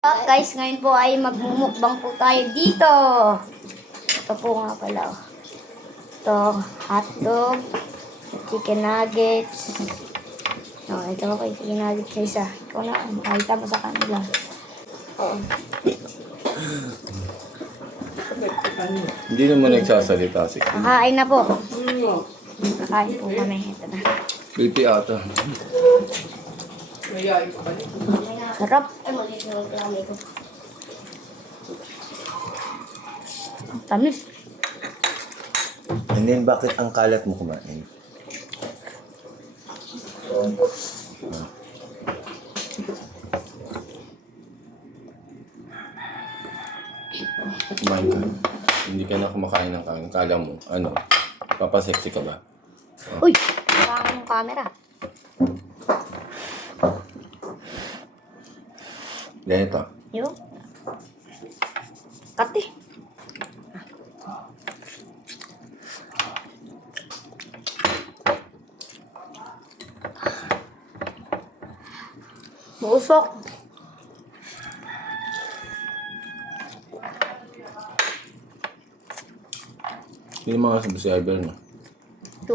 Guys, ngayon po ay magmumukbang po tayo dito. Ito po nga pala. Ito, hotdog, chicken nuggets. Ito po kay chicken nuggets sa isa. Ikaw na, makakita mo sa kanila. Hindi naman nagsasalita si Kim. Kakain na po. Kakain po kami. Ito na. Creepy ata. Sarap. Ay, maliit na magkakami ko. Ang tamis. And then, bakit ang kalat mo kumain? Kumain ka. Hindi ka na kumakain ng kain. Kala mo, ano, papasexy ka ba? Uy! Nakaka ng camera. Ganito. Yo. Kati. Mausok. Sino mga subscriber na? Ito.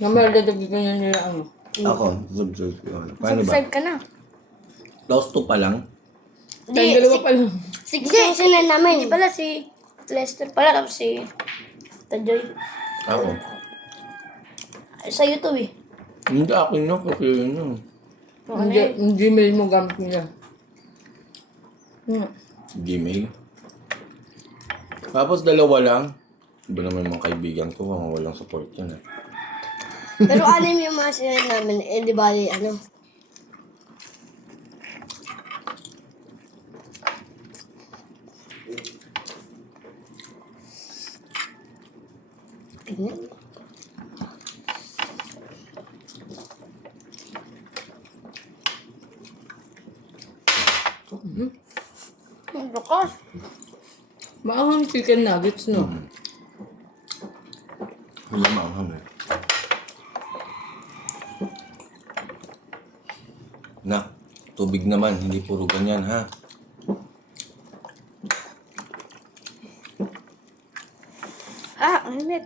Namaya dadagdagan nila ano. Ako, subscriber. Paano ba? Subscribe ka na. Close to pa lang? Tayong dalawa pa lang. Si sila namin. Hindi pala si Lester pala. Tapos si Tajoy. Ako. Sa YouTube eh. Hindi ako na, okay yun yun. Yung Gmail mo gamit nila. Gmail. Tapos dalawa lang. Iba naman yung mga kaibigan ko, mga walang support yan. Pero anim yung mga sila namin. Eh di bali ano. Tingnan. Ang lakas. Maanghang chicken nuggets, no? Hindi maanghang eh. Nak, tubig naman, hindi puro ganyan ha. Ang init.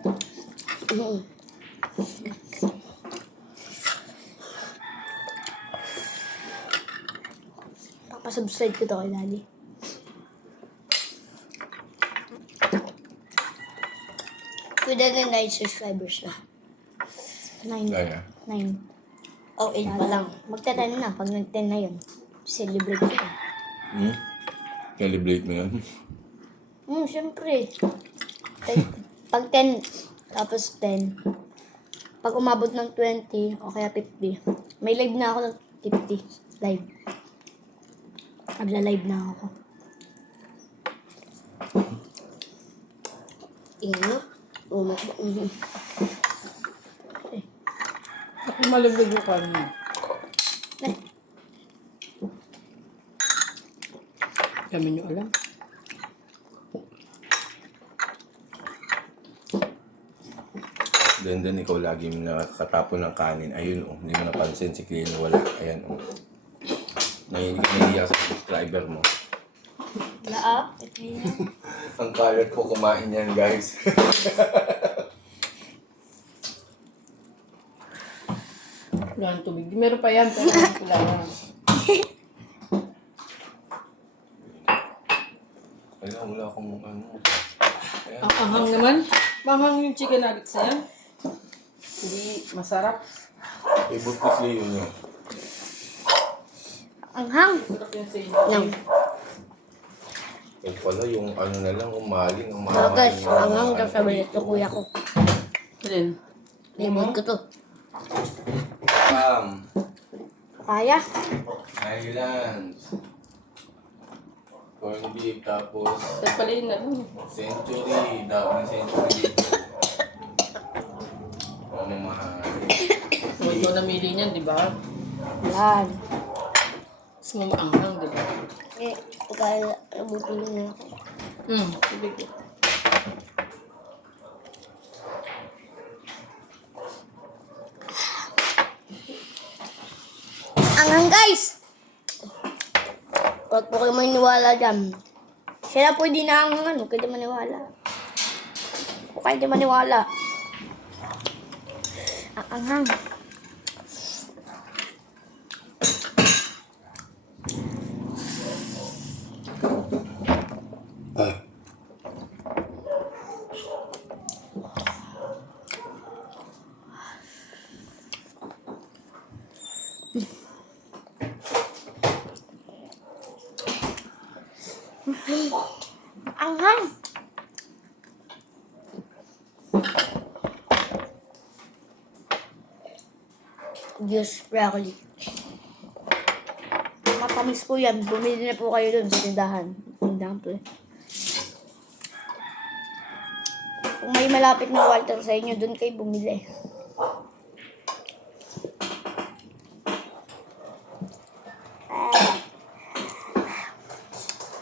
Papasubscribe ko to kay Daddy. Pwede din 9 subscribers na. 9. Gaya. 9. Oh, 8 pa lang. Magta-10 na. Pag nag-10 na yun, celebrate ko. Celebrate mo yun. Siyempre. Pag 10, tapos 10. Pag umabot ng 20, o kaya 50, may live na ako ng 50. Live. Nagla-live na ako. Ino? Ako malaglag yung kanin mo. Kami nyo alam. Then ikaw lagi mo nakakatapon ng kanin. Ayun oh, hindi mo napansin si Clean wala. Ayan oh. Nahihiya sa subscriber mo. Wala Ang kalat po kumain yan guys. Wala ng tubig. Meron pa yan, pero hindi ko lang. Wala akong ano. Ayan. Ang anghang naman. Manghang yung chicken nuggets na yan. Hindi masarap. Favorite ko si Leon yun. Ang hang. Sarap yung sa inyo. No. Eh pala yung ano na lang, umaling. So guys, ang hang daw sabi nito kuya ko. Alin? Limod ko to. Kaya? Island. Corned beef, tapos Tapos pala yun na. century. Dami century dito. Ano mahal. So, ikaw namili niyan, di ba? Yan. Mas mamaanghang, di ba? Eh, kaya nabutin na ako. Tubig ko. Angang guys! Huwag po kayo maniwala dyan. Siya na po hindi na ang ano, kayo di maniwala. Huwag kayo di maniwala. Ang anghang. Ang anghang. Diyos, broccoli. Matamis po yan. Bumili na po kayo dun sa tindahan. Tindahan po eh. Kung may malapit na Walter sa inyo, dun kayo bumili.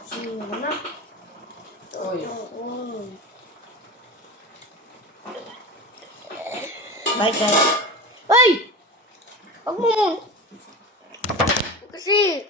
Sino na? Oy. Bye guys. Ay! Wag mo! Kasi